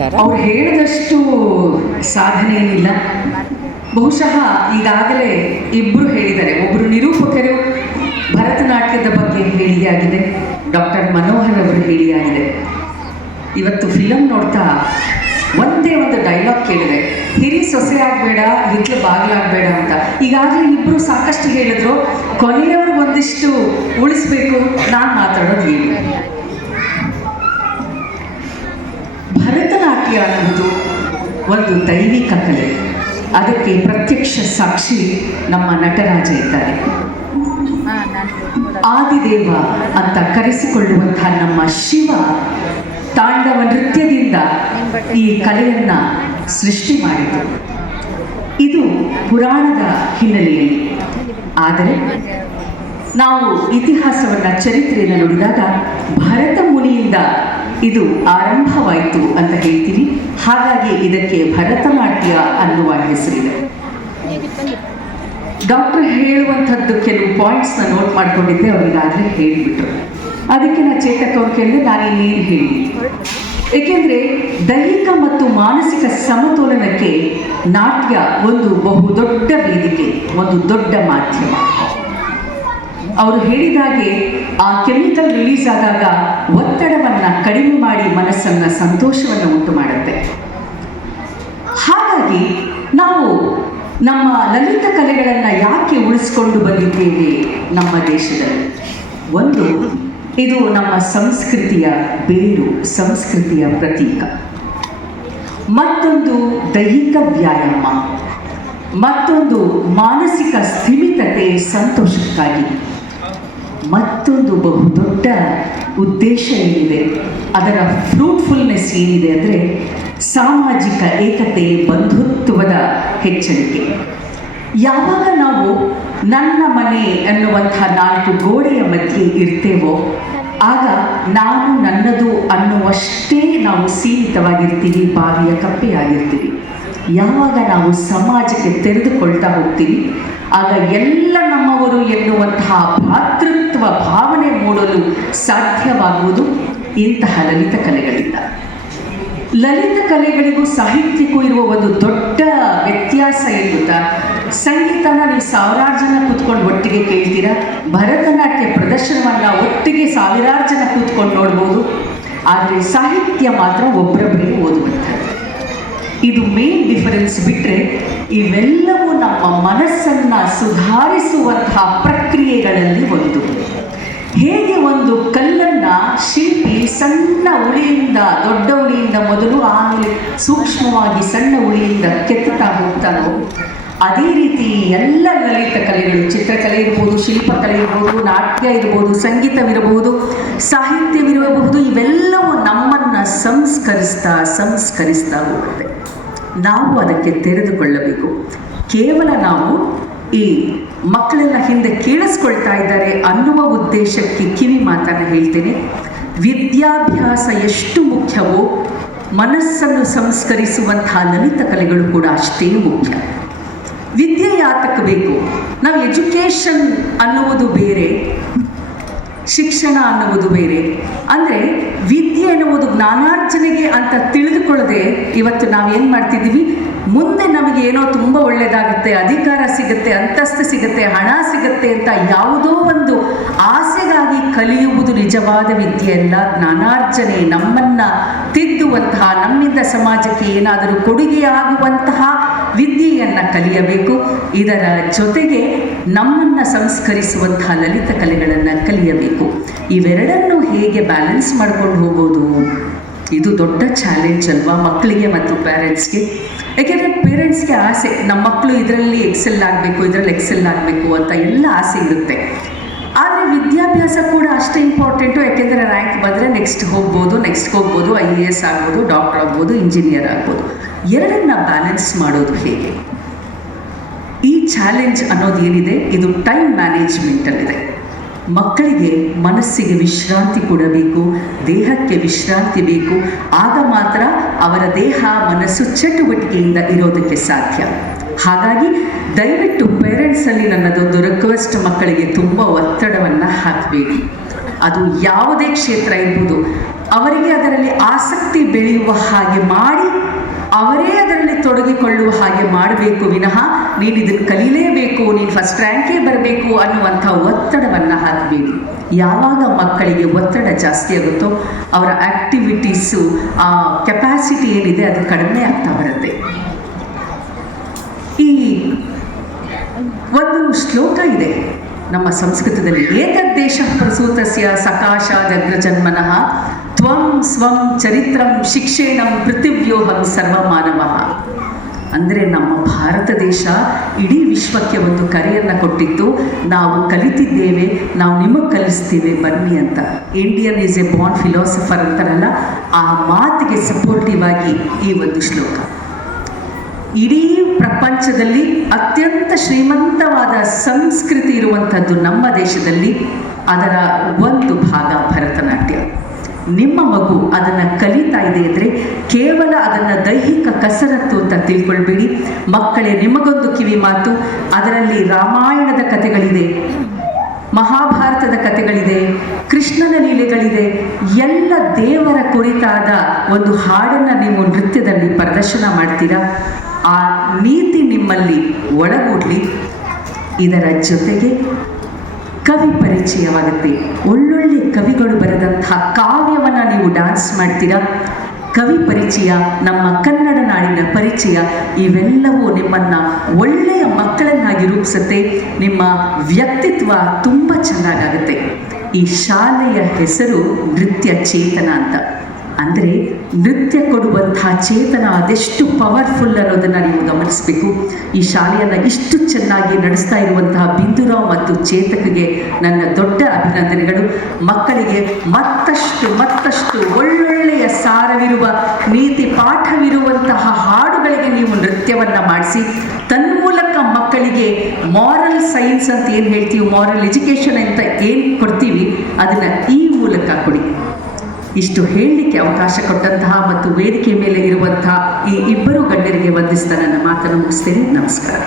ನಮಸ್ಕಾರ. ಅವ್ರು ಹೇಳಿದಷ್ಟು ಸಾಧನೆ ಏನಿಲ್ಲ. ಬಹುಶಃ ಈಗಾಗಲೇ ಇಬ್ಬರು ಹೇಳಿದ್ದಾರೆ. ಒಬ್ಬರು ನಿರೂಪಕರು ಭರತನಾಟ್ಯದ ಬಗ್ಗೆ ಹೇಳಿಯಾಗಿದೆ, ಡಾಕ್ಟರ್ ಮನೋಹರ್ ಅವರು ಹೇಳಿಯಾಗಿದೆ. ಇವತ್ತು ಫಿಲಮ್ ನೋಡ್ತಾ ಒಂದೇ ಒಂದು ಡೈಲಾಗ್ ಕೇಳಿದೆ, ಹಿರಿ ಸೊಸೆ ಆಗಬೇಡ, ಹಿತ್ಲು ಬಾಗಿಲಾಗಬೇಡ ಅಂತ. ಈಗಾಗಲೇ ಇಬ್ಬರು ಸಾಕಷ್ಟು ಹೇಳಿದ್ರು, ಕೊನೆಯವರು ಒಂದಿಷ್ಟು ಉಳಿಸ್ಬೇಕು. ನಾನು ಮಾತಾಡೋದು ಏನು, ಭರತನಾಟ್ಯ ಅನ್ನುವುದು ಒಂದು ದೈವಿಕ ಕಲೆ. ಅದಕ್ಕೆ ಪ್ರತ್ಯಕ್ಷ ಸಾಕ್ಷಿ ನಮ್ಮ ನಟರಾಜ ಇದ್ದಾರೆ. ಆದಿದೇವ ಅಂತ ಕರೆಸಿಕೊಳ್ಳುವಂತಹ ನಮ್ಮ ಶಿವ ತಾಂಡವ ನೃತ್ಯದಿಂದ ಈ ಕಲೆಯನ್ನು ಸೃಷ್ಟಿ ಮಾಡಿತು. ಇದು ಪುರಾಣದ ಹಿನ್ನೆಲೆಯಲ್ಲಿ. ಆದರೆ ನಾವು ಇತಿಹಾಸವನ್ನು, ಚರಿತ್ರೆಯನ್ನು ನೋಡಿದಾಗ ಭರತ ಮುನಿಯಿಂದ ಇದು ಆರಂಭವಾಯಿತು ಅಂತ ಹೇಳ್ತೀವಿ. ಹಾಗಾಗಿ ಇದಕ್ಕೆ ಭರತನಾಟ್ಯ ಅನ್ನುವ ಹೆಸರಿದೆ. ಡಾಕ್ಟರ್ ಹೇಳುವಂಥದ್ದು ಕೆಲವು ಪಾಯಿಂಟ್ಸ್ನ ನೋಟ್ ಮಾಡ್ಕೊಂಡಿದ್ದೆ, ಅವರಿಗಾಗಲೇ ಹೇಳಿಬಿಟ್ರು. ಅದಕ್ಕೆ ನಾನು ಚೇತಕ್ ಅವ್ರು ಕೇಳಿದ್ರೆ ನಾನು ಇನ್ನೇನು ಹೇಳಿ. ಏಕೆಂದರೆ ದೈಹಿಕ ಮತ್ತು ಮಾನಸಿಕ ಸಮತೋಲನಕ್ಕೆ ನಾಟ್ಯ ಒಂದು ಬಹುದೊಡ್ಡ ವೇದಿಕೆ, ಒಂದು ದೊಡ್ಡ ಮಾಧ್ಯಮ. ಅವರು ಹೇಳಿದಾಗೆ ಆ ಕೆಮಿಕಲ್ ರಿಲೀಸ್ ಆದಾಗ ಒತ್ತಡವನ್ನು ಕಡಿಮೆ ಮಾಡಿ ಮನಸ್ಸನ್ನು, ಸಂತೋಷವನ್ನು ಉಂಟು ಮಾಡುತ್ತೆ. ಹಾಗಾಗಿ ನಾವು ನಮ್ಮ ಲಲಿತ ಕಲೆಗಳನ್ನು ಯಾಕೆ ಉಳಿಸ್ಕೊಂಡು ಬಂದಿದ್ದೇವೆ ನಮ್ಮ ದೇಶದಲ್ಲಿ? ಒಂದು, ಇದು ನಮ್ಮ ಸಂಸ್ಕೃತಿಯ ಬೇರು, ಸಂಸ್ಕೃತಿಯ ಪ್ರತೀಕ. ಮತ್ತೊಂದು ದೈಹಿಕ ವ್ಯಾಯಾಮ, ಮತ್ತೊಂದು ಮಾನಸಿಕ ಸ್ಥಿಮಿತತೆ, ಸಂತೋಷಕ್ಕಾಗಿ. ಮತ್ತೊಂದು ಬಹುದೊಡ್ಡ ಉದ್ದೇಶ ಏನಿದೆ, ಅದರ ಫ್ರೂಟ್ಫುಲ್ನೆಸ್ ಏನಿದೆ ಅಂದರೆ ಸಾಮಾಜಿಕ ಏಕತೆ, ಬಂಧುತ್ವದ ಹೆಚ್ಚಳಿಕೆ. ಯಾವಾಗ ನಾವು ನನ್ನ ಮನೆ ಎನ್ನುವಂಥ 4 ಗೋಡೆಯ ಮಧ್ಯೆ ಇರ್ತೇವೋ ಆಗ ನಾನು ನನ್ನದು ಅನ್ನುವಷ್ಟೇ ನಾವು ಸೀಮಿತವಾಗಿರ್ತೀವಿ, ಬಾವಿಯ ಕಪ್ಪೆಯಾಗಿರ್ತೀವಿ. ಯಾವಾಗ ನಾವು ಸಮಾಜಕ್ಕೆ ತೆರೆದುಕೊಳ್ತಾ ಹೋಗ್ತೀವಿ ಆಗ ಎಲ್ಲ ನಮ್ಮವರು ಎನ್ನುವಂತಹ ಭ್ರಾತೃತ್ವ ಭಾವನೆ ಮೂಡಲು ಸಾಧ್ಯವಾಗುವುದು ಇಂತಹ ಲಲಿತ ಕಲೆಗಳಿಂದ. ಲಲಿತ ಕಲೆಗಳಿಗೂ ಸಾಹಿತ್ಯಕ್ಕೂ ಇರುವ ಒಂದು ದೊಡ್ಡ ವ್ಯತ್ಯಾಸ ಏನು ಗೊತ್ತಾ? ಸಂಗೀತನ ನೀವು 1000 ಜನ ಕೂತ್ಕೊಂಡು ಒಟ್ಟಿಗೆ ಕೇಳ್ತೀರಾ, ಭರತನಾಟ್ಯ ಪ್ರದರ್ಶನವನ್ನು ಒಟ್ಟಿಗೆ 1000 ಜನ ಕೂತ್ಕೊಂಡು ನೋಡ್ಬೋದು. ಆದರೆ ಸಾಹಿತ್ಯ ಮಾತ್ರ ಒಬ್ಬರೊಬ್ಬರೇ ಓದುವಂಥದ್ದು. ಇದು ಮೇನ್ ಡಿಫರೆನ್ಸ್. ಬಿಟ್ಟರೆ ಇವೆಲ್ಲವೂ ನಮ್ಮ ಮನಸ್ಸನ್ನು ಸುಧಾರಿಸುವಂತಹ ಪ್ರಕ್ರಿಯೆಗಳಲ್ಲಿ ಒಂದು. ಹೇಗೆ ಒಂದು ಕಲ್ಲನ್ನು ಶಿಲ್ಪಿ ಸಣ್ಣ ಉಳಿಯಿಂದ, ದೊಡ್ಡ ಉಳಿಯಿಂದ ಮೊದಲು, ಆಮೇಲೆ ಸೂಕ್ಷ್ಮವಾಗಿ ಸಣ್ಣ ಉಳಿಯಿಂದ ಕೆತ್ತುತ್ತಾ ಹೋಗ್ತಾನೋ, ಅದೇ ರೀತಿ ಎಲ್ಲ ಲಲಿತ ಕಲೆಗಳು, ಚಿತ್ರಕಲೆ ಇರ್ಬೋದು, ಶಿಲ್ಪಕಲೆ ಇರ್ಬೋದು, ನಾಟ್ಯ ಇರ್ಬೋದು, ಸಂಗೀತವಿರಬಹುದು, ಸಾಹಿತ್ಯವಿರಬಹುದು, ಇವೆಲ್ಲವೂ ನಮ್ಮನ್ನು ಸಂಸ್ಕರಿಸ್ತಾ ಹೋಗುತ್ತೆ. ನಾವು ಅದಕ್ಕೆ ತೆರೆದುಕೊಳ್ಳಬೇಕು. ಕೇವಲ ನಾವು ಈ ಮಕ್ಕಳೆಲ್ಲ ಹಿಂದೆ ಕೇಳಿಸ್ಕೊಳ್ತಾ ಇದ್ದಾರೆ ಅನ್ನುವ ಉದ್ದೇಶಕ್ಕೆ ಕಿವಿ ಮಾತನ್ನು ಹೇಳ್ತೇನೆ. ವಿದ್ಯಾಭ್ಯಾಸ ಎಷ್ಟು ಮುಖ್ಯವೋ ಮನಸ್ಸನ್ನು ಸಂಸ್ಕರಿಸುವಂತಹ ಲಲಿತ ಕಲೆಗಳು ಕೂಡ ಅಷ್ಟೇ ಮುಖ್ಯ. ವಿದ್ಯೆ ಯಾತಕ್ಕೆ ಬೇಕು? ನಾವು ಎಜುಕೇಷನ್ ಅನ್ನುವುದು ಬೇರೆ, ಶಿಕ್ಷಣ ಅನ್ನುವುದು ಬೇರೆ. ಅಂದರೆ ವಿದ್ಯೆ ಎನ್ನುವುದು ಜ್ಞಾನಾರ್ಜನೆಗೆ ಅಂತ ತಿಳಿದುಕೊಳ್ಳದೆ ಇವತ್ತು ನಾವೇನು ಮಾಡ್ತಿದ್ದೀವಿ, ಮುಂದೆ ನಮಗೆ ಏನೋ ತುಂಬ ಒಳ್ಳೆಯದಾಗುತ್ತೆ, ಅಧಿಕಾರ ಸಿಗುತ್ತೆ, ಅಂತಸ್ತು ಸಿಗುತ್ತೆ, ಹಣ ಸಿಗುತ್ತೆ ಅಂತ ಯಾವುದೋ ಒಂದು ಆಸೆಗಾಗಿ ಕಲಿಯುವುದು ನಿಜವಾದ ವಿದ್ಯೆ ಅಲ್ಲ. ಜ್ಞಾನಾರ್ಜನೆ, ನಮ್ಮನ್ನು ತಿದ್ದುವಂತಹ, ನಮ್ಮಿಂದ ಸಮಾಜಕ್ಕೆ ಏನಾದರೂ ಕೊಡುಗೆಯಾಗುವಂತಹ ವಿದ್ಯೆಯನ್ನು ಕಲಿಯಬೇಕು. ಇದರ ಜೊತೆಗೆ ನಮ್ಮನ್ನು ಸಂಸ್ಕರಿಸುವಂತಹ ಲಲಿತ ಕಲೆಗಳನ್ನು ಕಲಿಯಬೇಕು. ಇವೆರಡನ್ನು ಹೇಗೆ ಬ್ಯಾಲೆನ್ಸ್ ಮಾಡ್ಕೊಂಡು ಹೋಗೋದು? ಇದು ದೊಡ್ಡ ಚಾಲೆಂಜ್ ಅಲ್ವಾ ಮಕ್ಕಳಿಗೆ ಮತ್ತು ಪೇರೆಂಟ್ಸ್ಗೆ. ಯಾಕೆಂದರೆ ಪೇರೆಂಟ್ಸ್ಗೆ ಆಸೆ, ನಮ್ಮ ಮಕ್ಕಳು ಇದರಲ್ಲಿ ಎಕ್ಸೆಲ್ ಆಗಬೇಕು, ಇದರಲ್ಲಿ ಎಕ್ಸೆಲ್ ಆಗಬೇಕು ಅಂತ ಎಲ್ಲ ಆಸೆ ಇರುತ್ತೆ. ಆದರೆ ವಿದ್ಯಾಭ್ಯಾಸ ಕೂಡ ಅಷ್ಟೇ ಇಂಪಾರ್ಟೆಂಟು. ಯಾಕೆಂದರೆ ರ್ಯಾಂಕ್ ಬಂದರೆ ನೆಕ್ಸ್ಟ್ ಹೋಗ್ಬೋದು, IAS ಆಗ್ಬೋದು, ಡಾಕ್ಟರ್ ಆಗ್ಬೋದು, ಇಂಜಿನಿಯರ್ ಆಗ್ಬೋದು. ಎರಡನ್ನ ಬ್ಯಾಲೆನ್ಸ್ ಮಾಡೋದು ಹೇಗೆ? ಈ ಚಾಲೆಂಜ್ ಅನ್ನೋದು ಏನಿದೆ, ಇದು ಟೈಮ್ ಮ್ಯಾನೇಜ್ಮೆಂಟಲ್ಲಿದೆ. ಮಕ್ಕಳಿಗೆ ಮನಸ್ಸಿಗೆ ವಿಶ್ರಾಂತಿ ಕೊಡಬೇಕು, ದೇಹಕ್ಕೆ ವಿಶ್ರಾಂತಿ ಬೇಕು. ಆಗ ಮಾತ್ರ ಅವರ ದೇಹ ಮನಸ್ಸು ಚಟುವಟಿಕೆಯಿಂದ ಇರೋದಕ್ಕೆ ಸಾಧ್ಯ. ಹಾಗಾಗಿ ದಯವಿಟ್ಟು ಪೇರೆಂಟ್ಸಲ್ಲಿ ನನ್ನದೊಂದು ರಿಕ್ವೆಸ್ಟ್, ಮಕ್ಕಳಿಗೆ ತುಂಬ ಒತ್ತಡವನ್ನು ಹಾಕಬೇಡಿ. ಅದು ಯಾವುದೇ ಕ್ಷೇತ್ರ ಇರ್ಬೋದು. ಅವರಿಗೆ ಅದರಲ್ಲಿ ಆಸಕ್ತಿ ಬೆಳೆಯುವ ಹಾಗೆ ಮಾಡಿ ಅವರೇ ಅದರಲ್ಲಿ ತೊಡಗಿಕೊಳ್ಳುವ ಹಾಗೆ ಮಾಡಬೇಕು ವಿನಃ ನೀನು ಇದನ್ನು ಕಲೀಲೇಬೇಕು, ನೀನು ಫಸ್ಟ್ ರ್ಯಾಂಕೇ ಬರಬೇಕು ಅನ್ನುವಂಥ ಒತ್ತಡವನ್ನು ಹಾಕಬೇಡಿ. ಯಾವಾಗ ಮಕ್ಕಳಿಗೆ ಒತ್ತಡ ಜಾಸ್ತಿ ಆಗುತ್ತೋ ಅವರ ಆ್ಯಕ್ಟಿವಿಟೀಸು, ಆ ಕೆಪಾಸಿಟಿ ಏನಿದೆ ಅದು ಕಡಿಮೆ ಆಗ್ತಾ ಬರುತ್ತೆ. ಈ ಒಂದು ಶ್ಲೋಕ ಇದೆ ನಮ್ಮ ಸಂಸ್ಕೃತದಲ್ಲಿ, ಏತದ್ದೇಶ ಪ್ರಸೂತಸ್ಯ ಸಕಾಶಾದಗ್ರಜನ್ಮನಃ ತ್ವಂ ಸ್ವಂ ಚರಿತ್ರಂ ಶಿಕ್ಷೇಣಂ ಪೃಥಿವ್ಯೋಹಂ ಸರ್ವಮಾನವಃ. ಅಂದರೆ ನಮ್ಮ ಭಾರತ ದೇಶ ಇಡೀ ವಿಶ್ವಕ್ಕೆ ಒಂದು ಕರೆಯನ್ನು ಕೊಟ್ಟಿತ್ತು, ನಾವು ಕಲಿತಿದ್ದೇವೆ, ನಾವು ನಿಮಗೆ ಕಲಿಸ್ತೀವಿ ಬನ್ನಿ ಅಂತ. Indian is A Born philosopher ಅಂತಾರಲ್ಲ, ಆ ಮಾತಿಗೆ ಸಪೋರ್ಟಿವ್ ಆಗಿ ಈ ಒಂದು ಶ್ಲೋಕ. ಇಡೀ ಪ್ರಪಂಚದಲ್ಲಿ ಅತ್ಯಂತ ಶ್ರೀಮಂತವಾದ ಸಂಸ್ಕೃತಿ ಇರುವಂಥದ್ದು ನಮ್ಮ ದೇಶದಲ್ಲಿ, ಅದರ ಒಂದು ಭಾಗ ಭರತನಾಟ್ಯ. ನಿಮ್ಮ ಮಗು ಅದನ್ನು ಕಲಿತಾ ಇದೆ ಅಂದರೆ ಕೇವಲ ಅದನ್ನು ದೈಹಿಕ ಕಸರತ್ತು ಅಂತ ತಿಳ್ಕೊಳ್ಬೇಡಿ. ಮಕ್ಕಳೇ, ನಿಮಗೊಂದು ಕಿವಿ ಮಾತು, ಅದರಲ್ಲಿ ರಾಮಾಯಣದ ಕಥೆಗಳಿದೆ, ಮಹಾಭಾರತದ ಕಥೆಗಳಿದೆ, ಕೃಷ್ಣನ ಲೀಲೆಗಳಿದೆ, ಎಲ್ಲ ದೇವರ ಕುರಿತಾದ ಒಂದು ಹಾಡನ್ನು ನೀವು ನೃತ್ಯದಲ್ಲಿ ಪ್ರದರ್ಶನ ಮಾಡ್ತೀರಾ. ಆ ನೀತಿ ನಿಮ್ಮಲ್ಲಿ ಒಳಗೂಡಲಿ. ಇದರ ಜೊತೆಗೆ ಕವಿ ಪರಿಚಯವಾಗುತ್ತೆ. ಒಳ್ಳೊಳ್ಳೆ ಕವಿಗಳು ಬರೆದಂತಹ ಕಾವ್ಯವನ್ನು ನೀವು ಡ್ಯಾನ್ಸ್ ಮಾಡ್ತೀರಾ. ಕವಿ ಪರಿಚಯ, ನಮ್ಮ ಕನ್ನಡ ನಾಡಿನ ಪರಿಚಯ, ಇವೆಲ್ಲವೂ ನಿಮ್ಮನ್ನು ಒಳ್ಳೆಯ ಮಕ್ಕಳನ್ನಾಗಿ ರೂಪಿಸುತ್ತೆ. ನಿಮ್ಮ ವ್ಯಕ್ತಿತ್ವ ತುಂಬ ಚೆನ್ನಾಗಾಗುತ್ತೆ. ಈ ಶಾಲೆಯ ಹೆಸರು ನೃತ್ಯ ಚೇತನ ಅಂತ. ಅಂದರೆ ನೃತ್ಯ ಕೊಡುವಂತಹ ಚೇತನ ಅದೆಷ್ಟು ಪವರ್ಫುಲ್ ಅನ್ನೋದನ್ನು ನೀವು ಗಮನಿಸಬೇಕು. ಈ ಶಾಲೆಯನ್ನು ಇಷ್ಟು ಚೆನ್ನಾಗಿ ನಡೆಸ್ತಾ ಇರುವಂತಹ ಬಿಂದುರಾವ್ ಮತ್ತು ಚೇತಕ್ಗೆ ನನ್ನ ದೊಡ್ಡ ಅಭಿನಂದನೆಗಳು. ಮಕ್ಕಳಿಗೆ ಮತ್ತಷ್ಟು ಒಳ್ಳೊಳ್ಳೆಯ ಸಾರವಿರುವ, ನೀತಿ ಪಾಠವಿರುವಂತಹ ಹಾಡುಗಳಿಗೆ ನೀವು ನೃತ್ಯವನ್ನು ಮಾಡಿಸಿ, ತನ್ಮೂಲಕ ಮಕ್ಕಳಿಗೆ ಮಾರಲ್ ಸೈನ್ಸ್ ಅಂತ ಏನು ಹೇಳ್ತೀವಿ, ಮಾರಲ್ ಎಜುಕೇಷನ್ ಅಂತ ಏನು ಕೊಡ್ತೀವಿ, ಅದನ್ನು ಈ ಮೂಲಕ ಕೊಡಿ. ಇಷ್ಟು ಹೇಳಲಿಕ್ಕೆ ಅವಕಾಶ ಕೊಟ್ಟಂತಹ ಮತ್ತು ವೇದಿಕೆ ಮೇಲೆ ಇರುವಂತಹ ಈ ಇಬ್ಬರು ಗಣ್ಯರಿಗೆ ವಂದಿಸ್ತಾ ನನ್ನ ಮಾತನ್ನು ಮುಗಿಸ್ತೇನೆ. ನಮಸ್ಕಾರ.